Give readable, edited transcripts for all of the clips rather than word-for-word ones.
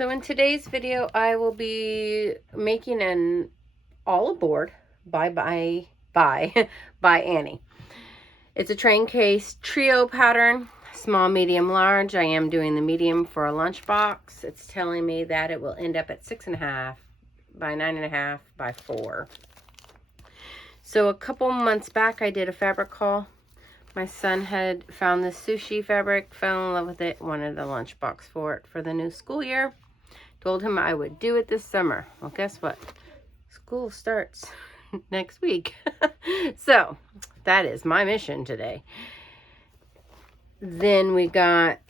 So in today's video, I will be making an all aboard by Annie. It's a train case trio pattern, small, medium, large. I am doing the medium for a lunchbox. It's telling me that it will end up at 6.5 by 9.5 by 4. So a couple months back, I did a fabric haul. My son had found this sushi fabric, fell in love with it, wanted a lunchbox for it for the new school year. Told him I would do it this summer. Well, guess what? School starts next week. So that is my mission today. Then we got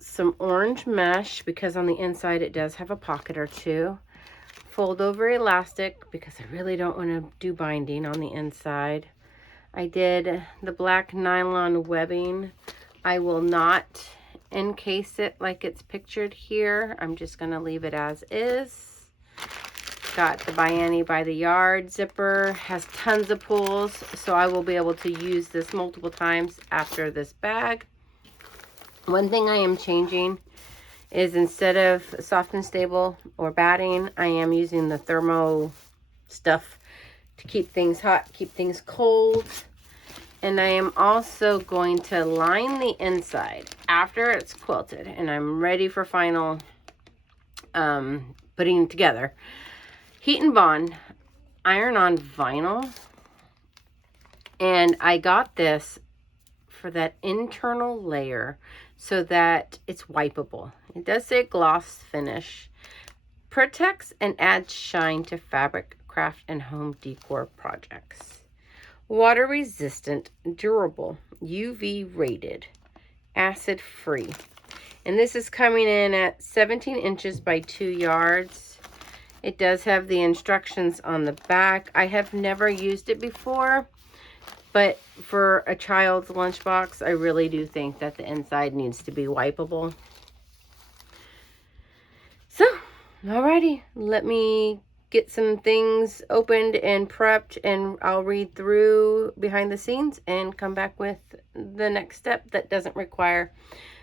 some orange mesh because on the inside it does have a pocket or two. Fold over elastic because I really don't want to do binding on the inside. I did the black nylon webbing. I will not encase it like it's pictured here. I'm just going to leave it as is. Got the byAnnie by the yard zipper. Has tons of pulls, so I will be able to use this multiple times after this bag. One thing I am changing is instead of soft and stable or batting, I am using the thermo stuff to keep things hot, keep things cold. And I am also going to line the inside after it's quilted and I'm ready for final putting together. Heat and bond, iron-on vinyl. And I got this for that internal layer so that it's wipeable. It does say gloss finish. Protects and adds shine to fabric, craft, and home decor projects. Water resistant, durable, UV rated, acid free. And this is coming in at 17 inches by 2 yards. It does have the instructions on the back. I have never used it before, but for a child's lunchbox, I really do think that the inside needs to be wipeable. So, alrighty, let me get some things opened and prepped, and I'll read through behind the scenes and come back with the next step that doesn't require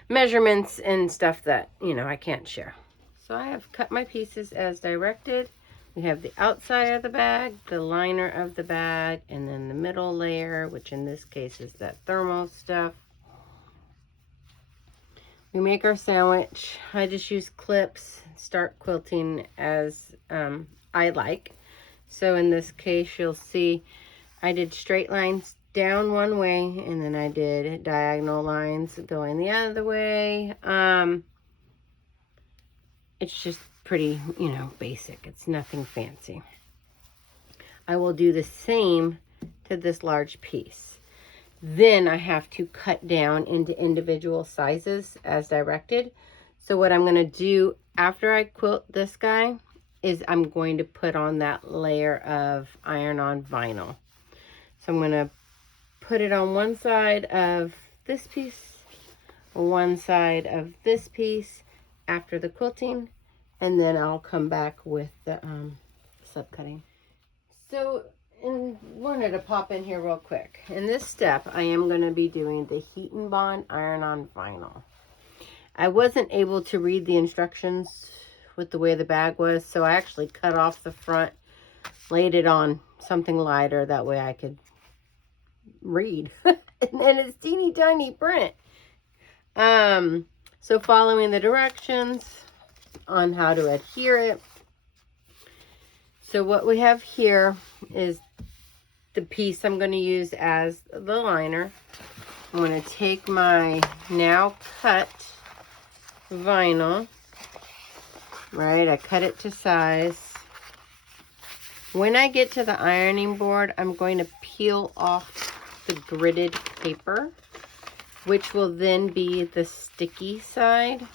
measurements and stuff that, you know, I can't share. So I have cut my pieces as directed. We have the outside of the bag, the liner of the bag, and then the middle layer, which in this case is that thermo stuff. We make our sandwich. I just use clips, start quilting as I like. So in this case, you'll see I did straight lines down one way, and then I did diagonal lines going the other way. It's just pretty, you know, basic. It's nothing fancy. I will do the same to this large piece. Then I have to cut down into individual sizes as directed. So what I'm going to do after I quilt this guy is I'm going to put on that layer of iron-on vinyl. So I'm going to put it on one side of this piece, one side of this piece after the quilting, and then I'll come back with the subcutting. So, and wanted to pop in here real quick. In this step, I am going to be doing the heat and bond iron-on vinyl. I wasn't able to read the instructions with the way the bag was, so I actually cut off the front, laid it on something lighter, that way I could read. And then it's teeny tiny print. So following the directions on how to adhere it. So what we have here is the piece I'm going to use as the liner. I'm going to take my now cut vinyl, right? I cut it to size. When I get to the ironing board, I'm going to peel off the gridded paper, which will then be the sticky side.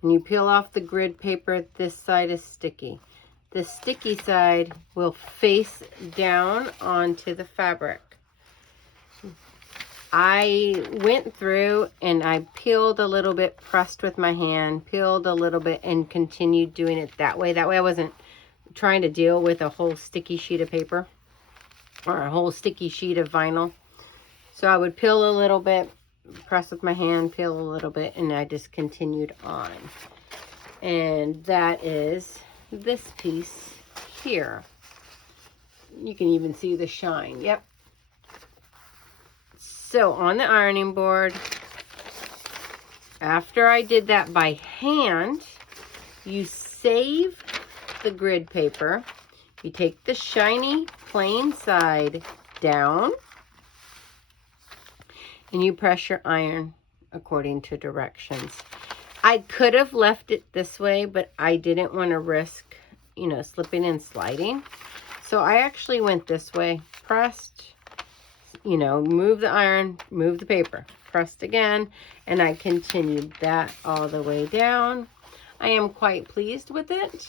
When you peel off the grid paper, this side is sticky. The sticky side will face down onto the fabric. I went through and I peeled a little bit, pressed with my hand, peeled a little bit, and continued doing it that way. That way I wasn't trying to deal with a whole sticky sheet of paper or a whole sticky sheet of vinyl. So I would peel a little bit, press with my hand, peel a little bit, and I just continued on. And that is this piece here. You can even see the shine. Yep. So on the ironing board, after I did that by hand, you save the grid paper. You take the shiny plain side down and you press your iron according to directions. I could have left it this way, but I didn't want to risk, you know, slipping and sliding. So I actually went this way, pressed, you know, move the iron, move the paper, pressed again, and I continued that all the way down. I am quite pleased with it.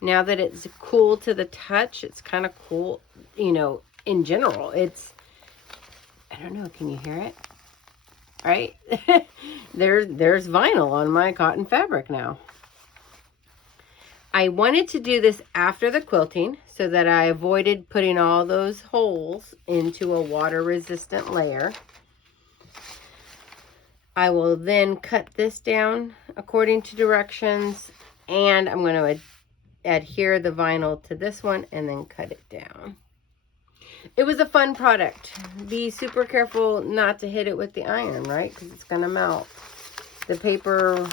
Now that it's cool to the touch, it's kind of cool, you know, in general. It's, I don't know, can you hear it? Right? There's vinyl on my cotton fabric now. I wanted to do this after the quilting so that I avoided putting all those holes into a water-resistant layer. I will then cut this down according to directions, and I'm going to adhere the vinyl to this one and then cut it down. It was a fun product. Be super careful not to hit it with the iron, right? Because it's going to melt. The paper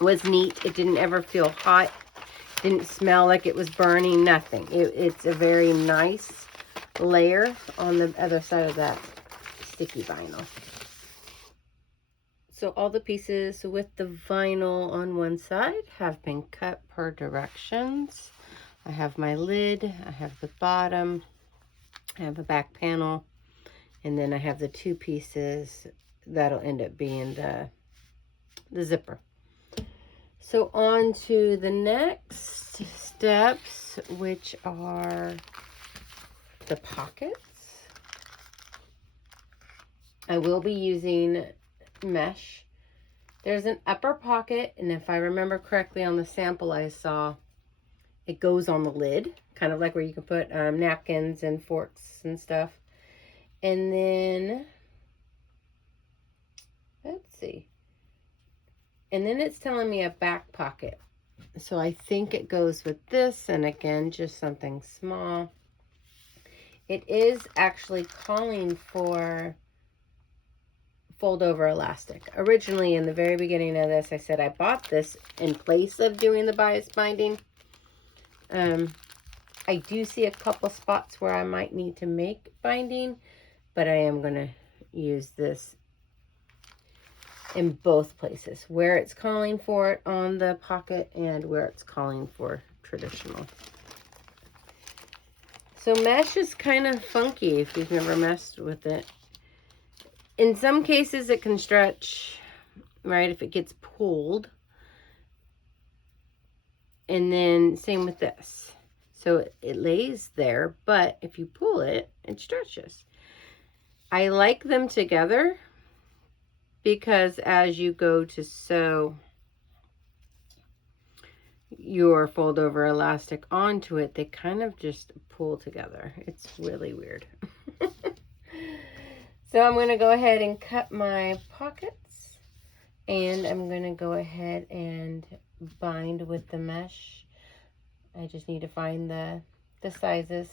was neat. It didn't ever feel hot. Didn't smell like it was burning. Nothing. It's a very nice layer on the other side of that sticky vinyl. So all the pieces with the vinyl on one side have been cut per directions. I have my lid, I have the bottom, I have a back panel, and then I have the two pieces that'll end up being the zipper. So on to the next steps, which are the pockets. I will be using mesh. There's an upper pocket, and if I remember correctly on the sample I saw, it goes on the lid, kind of like where you can put napkins and forks and stuff. And then, let's see. And then it's telling me a back pocket. So I think it goes with this, and again, just something small. It is actually calling for fold over elastic. Originally, in the very beginning of this, I said I bought this in place of doing the bias binding. I do see a couple spots where I might need to make binding, but I am going to use this in both places, where it's calling for it on the pocket and where it's calling for traditional. So mesh is kind of funky if you've never messed with it. In some cases it can stretch, right, if it gets pulled. And then same with this. So it lays there, but if you pull it, it stretches. I like them together because as you go to sew your fold over elastic onto it, they kind of just pull together. It's really weird. So I'm going to go ahead and cut my pockets, and I'm going to go ahead and bind with the mesh. I just need to find the sizes.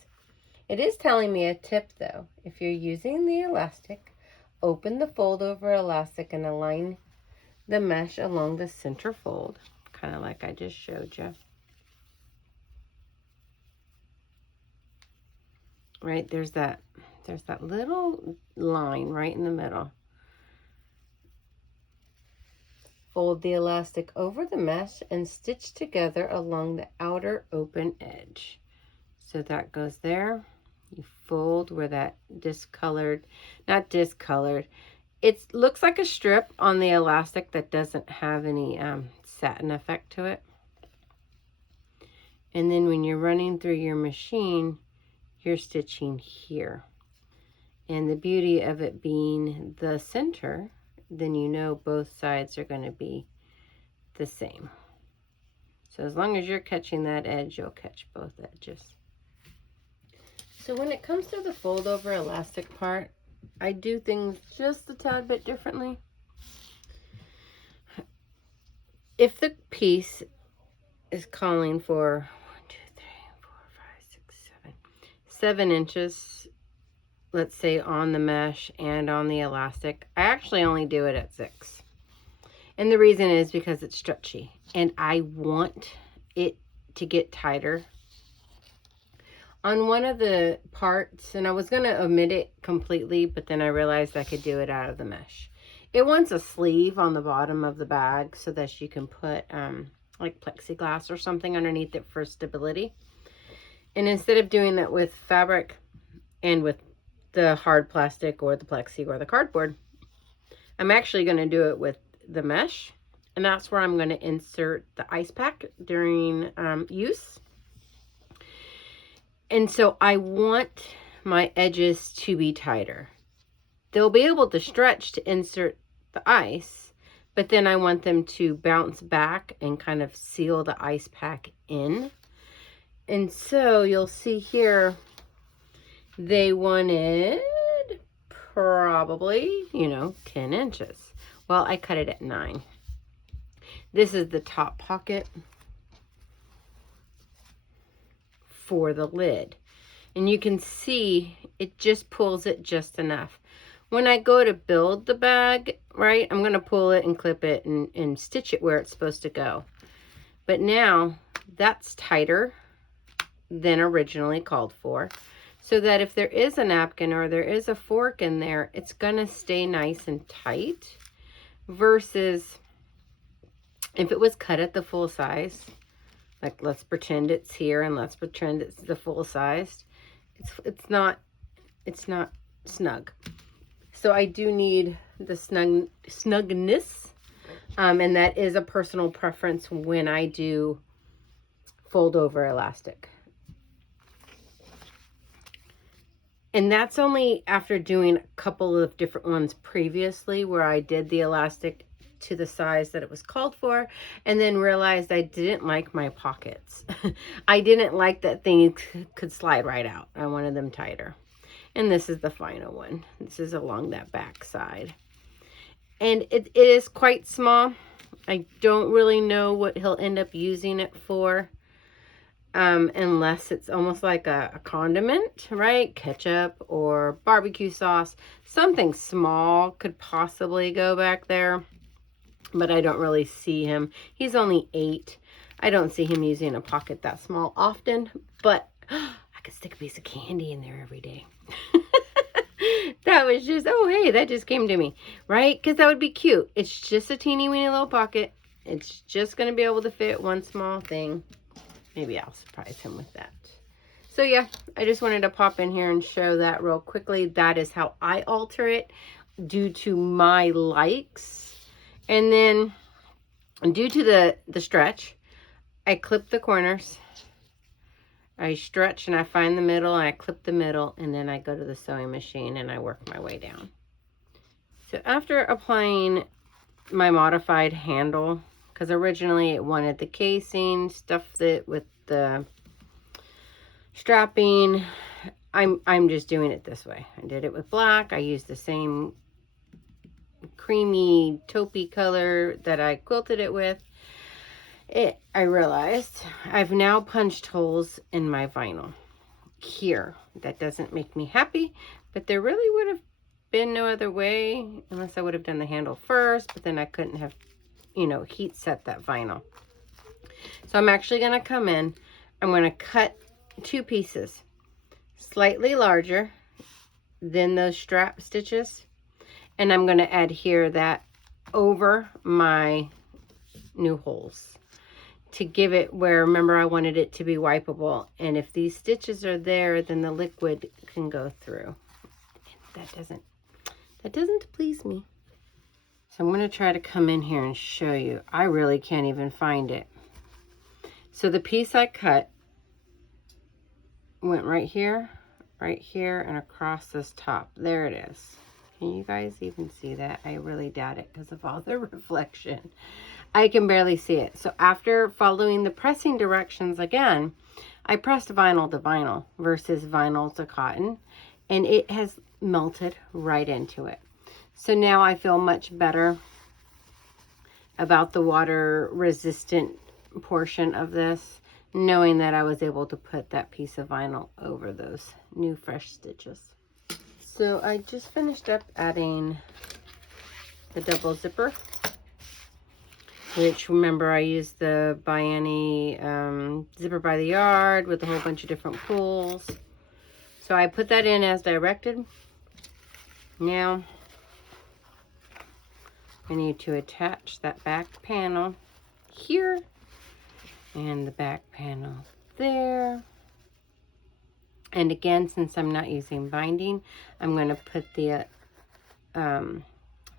It is telling me a tip though. If you're using the elastic, open the fold over elastic and align the mesh along the center fold, kind of like I just showed you. Right, there's that little line right in the middle. Fold the elastic over the mesh and stitch together along the outer open edge. So that goes there. You fold where that discolored, not discolored, it looks like a strip on the elastic that doesn't have any satin effect to it. And then when you're running through your machine, you're stitching here. And the beauty of it being the center, then you know both sides are going to be the same. So as long as you're catching that edge, you'll catch both edges. So when it comes to the fold over elastic part, I do things just a tad bit differently. If the piece is calling for 1, 2, 3, 4, 5, 6, 7 inches, let's say on the mesh and on the elastic, I actually only do it at 6. And the reason is because it's stretchy and I want it to get tighter. On one of the parts, and I was going to omit it completely, but then I realized I could do it out of the mesh. It wants a sleeve on the bottom of the bag so that you can put like plexiglass or something underneath it for stability. And instead of doing that with fabric and with the hard plastic or the plexi or the cardboard, I'm actually going to do it with the mesh. And that's where I'm going to insert the ice pack during use. And so I want my edges to be tighter. They'll be able to stretch to insert the ice, but then I want them to bounce back and kind of seal the ice pack in. And so you'll see here, they wanted probably, 10 inches. Well, I cut it at 9. This is the top pocket for the lid. And you can see it just pulls it just enough. When I go to build the bag, right, I'm going to pull it and clip it and stitch it where it's supposed to go. But now that's tighter than originally called for, so that if there is a napkin or there is a fork in there, it's going to stay nice and tight, versus if it was cut at the full size, like let's pretend it's here and let's pretend it's the full size, it's not snug. So I do need the snugness, and that is a personal preference when I do fold over elastic. And that's only after doing a couple of different ones previously where I did the elastic to the size that it was called for, and then realized I didn't like my pockets. I didn't like that things could slide right out. I wanted them tighter. And this is the final one. This is along that back side. And it is quite small. I don't really know what he'll end up using it for. Unless it's almost like a condiment, right? Ketchup or barbecue sauce. Something small could possibly go back there. But I don't really see him. He's only 8. I don't see him using a pocket that small often. But I could stick a piece of candy in there every day. That was just, oh, hey, that just came to me, right? Because that would be cute. It's just a teeny weeny little pocket. It's just going to be able to fit one small thing. Maybe I'll surprise him with that. So yeah, I just wanted to pop in here and show that real quickly. That is how I alter it due to my likes. And then due to the stretch, I clip the corners. I stretch and I find the middle and I clip the middle, and then I go to the sewing machine and I work my way down. So after applying my modified handle, because originally it wanted the casing, stuffed it with the strapping, I'm just doing it this way. I did it with black. I used the same creamy taupey color that I quilted it with. I realized I've now punched holes in my vinyl here. That doesn't make me happy, but there really would have been no other way unless I would have done the handle first, but then I couldn't have, heat set that vinyl. So I'm actually going to come in, I'm going to cut 2 pieces, slightly larger than those strap stitches, and I'm going to adhere that over my new holes to give it where, remember, I wanted it to be wipeable, and if these stitches are there, then the liquid can go through. That doesn't please me. So I'm going to try to come in here and show you. I really can't even find it. So the piece I cut went right here, and across this top. There it is. Can you guys even see that? I really doubt it because of all the reflection. I can barely see it. So after following the pressing directions again, I pressed vinyl to vinyl versus vinyl to cotton. and it has melted right into it. So now I feel much better about the water resistant portion of this, knowing that I was able to put that piece of vinyl over those new fresh stitches. So I just finished up adding the double zipper, which, remember, I used the byAnnie zipper by the yard with a whole bunch of different pulls. So I put that in as directed. Now I need to attach that back panel here and the back panel there. And again, since I'm not using binding, I'm going to put the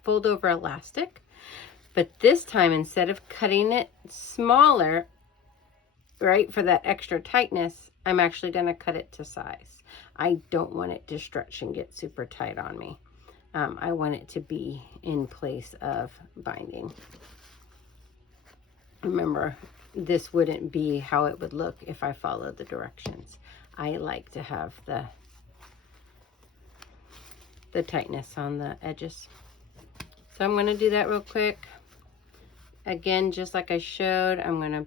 fold over elastic. But this time, instead of cutting it smaller, right, for that extra tightness, I'm actually going to cut it to size. I don't want it to stretch and get super tight on me. I want it to be in place of binding. Remember, this wouldn't be how it would look if I followed the directions. I like to have the tightness on the edges. So I'm going to do that real quick. Again, just like I showed, I'm going to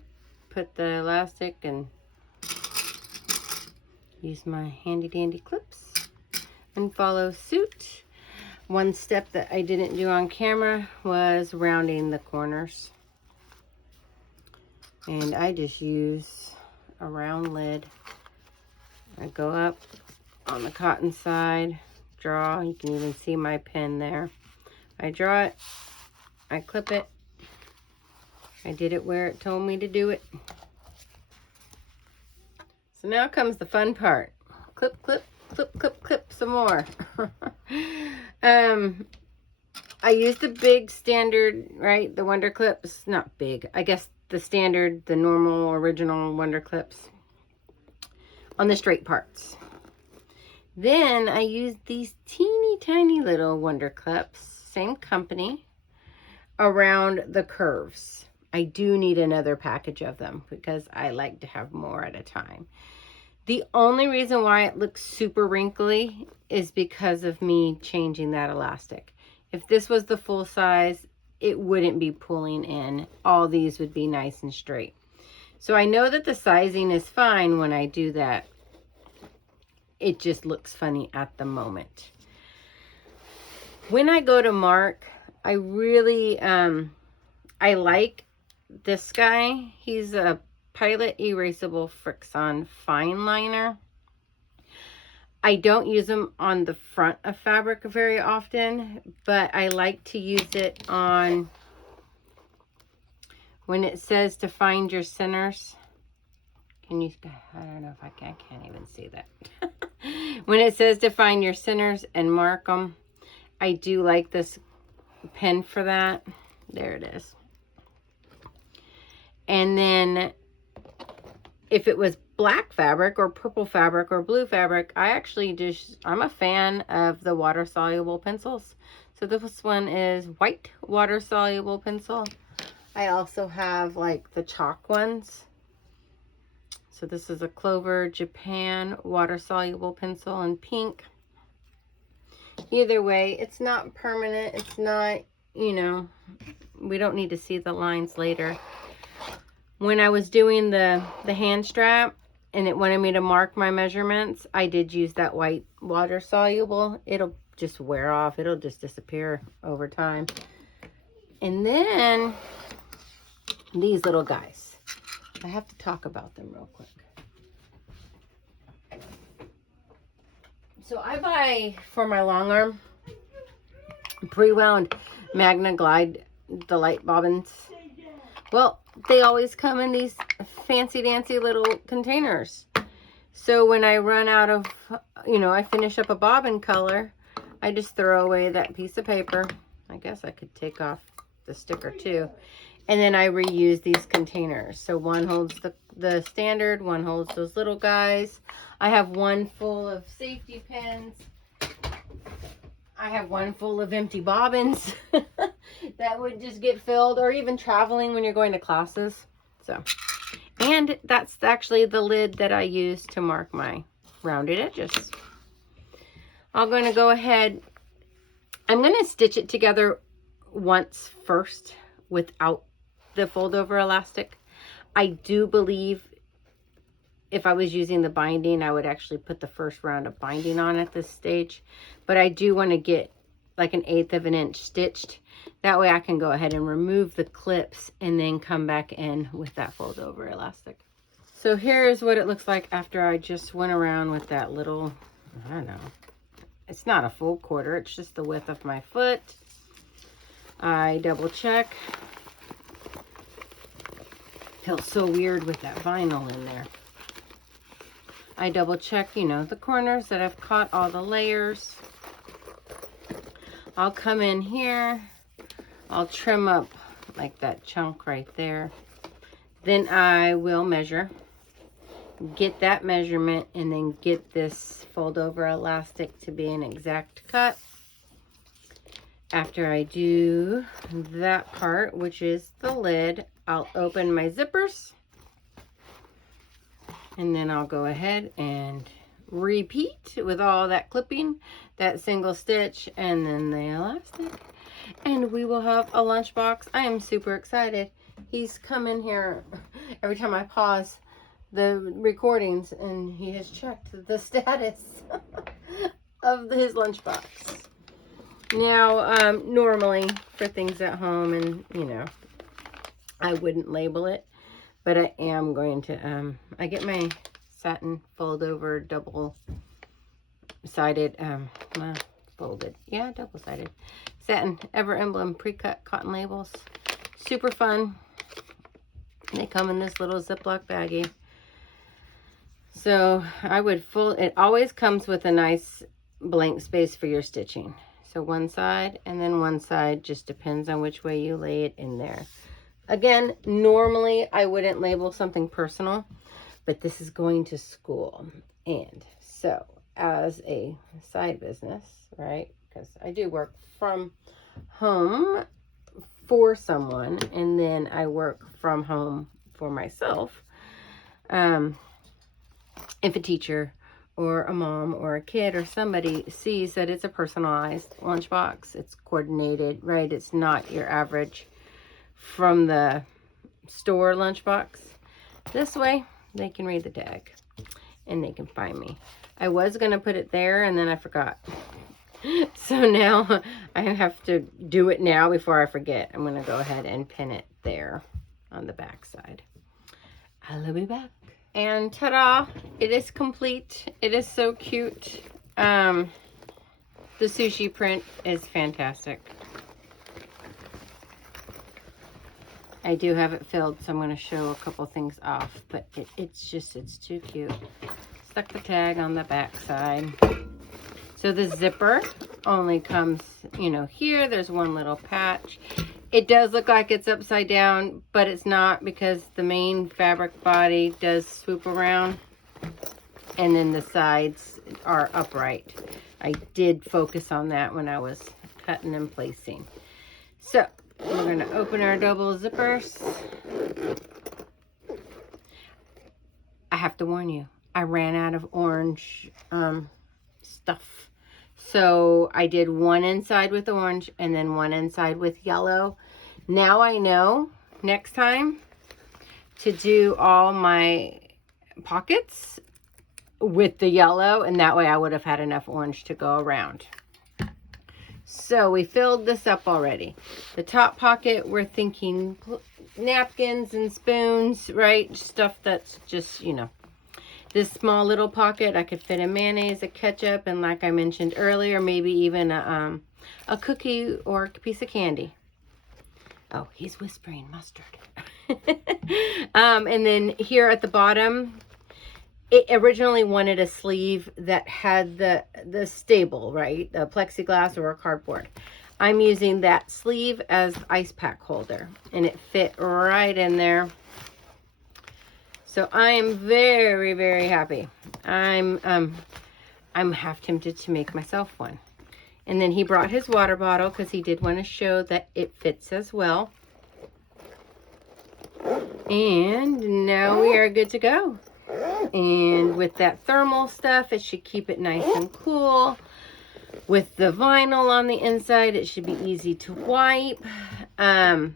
put the elastic and use my handy dandy clips and follow suit. One step that I didn't do on camera was rounding the corners. And I just use a round lid. I go up on the cotton side, draw. You can even see my pen there. I draw it, I clip it. I did it where it told me to do it. So now comes the fun part. Clip, clip, clip, clip, clip some more. I use the big standard, right? The Wonder Clips. Not big. I guess the standard, the normal, original Wonder Clips on the straight parts. Then I use these teeny tiny little Wonder Clips, same company, around the curves. I do need another package of them because I like to have more at a time. The only reason why it looks super wrinkly is because of me changing that elastic. If this was the full size, it wouldn't be pulling in. All these would be nice and straight. So I know that the sizing is fine when I do that. It just looks funny at the moment. When I go to mark, I really, I like this guy. He's a Pilot Erasable Frixion Fine Liner. I don't use them on the front of fabric very often, but I like to use it on when it says to find your centers. Can you, I don't know if I can't even see that. When it says to find your centers and mark them, I do like this pen for that. There it is. And then if it was black fabric or purple fabric or blue fabric, I'm a fan of the water soluble pencils. So this one is white water soluble pencil. I also have like the chalk ones. So this is a Clover Japan water soluble pencil in pink. Either way, it's not permanent. It's not, you know, we don't need to see the lines later. When I was doing the hand strap and it wanted me to mark my measurements, I did use that white water soluble. It'll just wear off. It'll just disappear over time. And then these little guys. I have to talk about them real quick. So I buy for my long arm pre-wound Magna Glide Delight bobbins. Well, they always come in these fancy dancy little containers. So when I run out of, you know, I finish up a bobbin color, I just throw away that piece of paper. I guess I could take off the sticker too. And then I reuse these containers. So one holds the standard, one holds those little guys. I have one full of safety pins. I have one full of empty bobbins that would just get filled, or even traveling when you're going to classes. So, and that's actually the lid that I use to mark my rounded edges. I'm going to go ahead. I'm going to stitch it together once first without the fold over elastic. I do believe if I was using the binding, I would actually put the first round of binding on at this stage. But I do want to get like 1/8 of an inch stitched. That way I can go ahead and remove the clips and then come back in with that fold over elastic. So here's what it looks like after I just went around with that little, I don't know, it's not a full quarter, it's just the width of my foot. I double check. Feels so weird with that vinyl in there. I double check, you know, the corners that I've caught all the layers. I'll come in here. I'll trim up like that chunk right there. Then I will measure, get that measurement, and then get this fold over elastic to be an exact cut. After I do that part, which is the lid, I'll open my zippers. And then I'll go ahead and repeat with all that clipping, that single stitch, and then the elastic. And we will have a lunchbox. I am super excited. He's come in here every time I pause the recordings, and he has checked the status of his lunchbox. Now, normally for things at home, and you know, I wouldn't label it. But I am going to, I get my satin fold over double-sided, folded, yeah, double-sided satin Ever Emblem pre-cut cotton labels. Super fun. They come in this little Ziploc baggie. So I would it always comes with a nice blank space for your stitching. So one side and then one side, just depends on which way you lay it in there. Again, normally I wouldn't label something personal, but this is going to school. And so as a side business, right, because I do work from home for someone, and then I work from home for myself. If a teacher or a mom or a kid or somebody sees that it's a personalized lunchbox, it's coordinated, right? It's not your average from the store lunchbox. This way they can read the tag and they can find me. I was going to put it there and then I forgot. So now I have to do it now before I forget. I'm going to go ahead and pin it there on the back side. I'll be back. And ta-da, it is complete. It is so cute. The sushi print is fantastic. I do have it filled, so I'm going to show a couple things off, but it's too cute. Stuck the tag on the back side. So the zipper only comes, you know, here. There's one little patch. It does look like it's upside down, but it's not, because the main fabric body does swoop around, and then the sides are upright. I did focus on that when I was cutting and placing. So we're going to open our double zippers. I have to warn you, I ran out of orange stuff. So I did one inside with orange and then one inside with yellow. Now I know next time to do all my pockets with the yellow, and that way I would have had enough orange to go around. So we filled this up already. The top pocket, we're thinking napkins and spoons, right? Stuff that's just, you know. This small little pocket, I could fit a mayonnaise, a ketchup, and like I mentioned earlier, maybe even a cookie or a piece of candy. Oh, he's whispering mustard. And then here at the bottom, it originally wanted a sleeve that had the stable, right? A plexiglass or a cardboard. I'm using that sleeve as ice pack holder, and it fit right in there. So I am very, very happy. I'm half tempted to make myself one. And then he brought his water bottle because he did want to show that it fits as well. And now we are good to go. And with that thermal stuff, it should keep it nice and cool. with the vinyl on the inside. It should be easy to wipe. So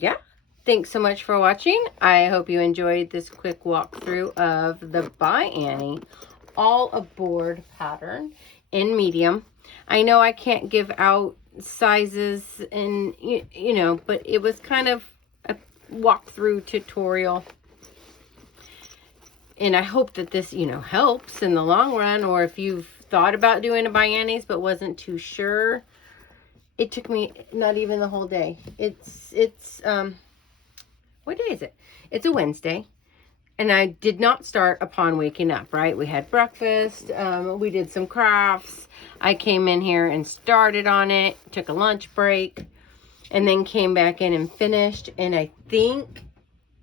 yeah, thanks so much for watching. I hope you enjoyed this quick walkthrough of the byAnnie all aboard pattern in medium. I know I can't give out sizes and you know, but it was kind of a walkthrough tutorial. And I hope that this, you know, helps in the long run, or if you've thought about doing a byAnnie's but wasn't too sure. It took me not even the whole day. It's what day is it? It's a Wednesday. And I did not start upon waking up, right? We had breakfast. We did some crafts. I came in here and started on it, took a lunch break, and then came back in and finished. And I think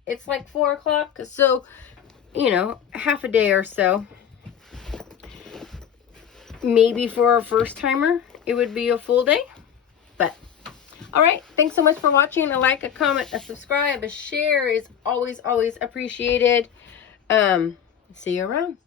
it's like 4 o'clock. So, you know, half a day or so. Maybe for a first timer, it would be a full day. But, all right. Thanks so much for watching. A like, a comment, a subscribe, a share is always, always appreciated. See you around.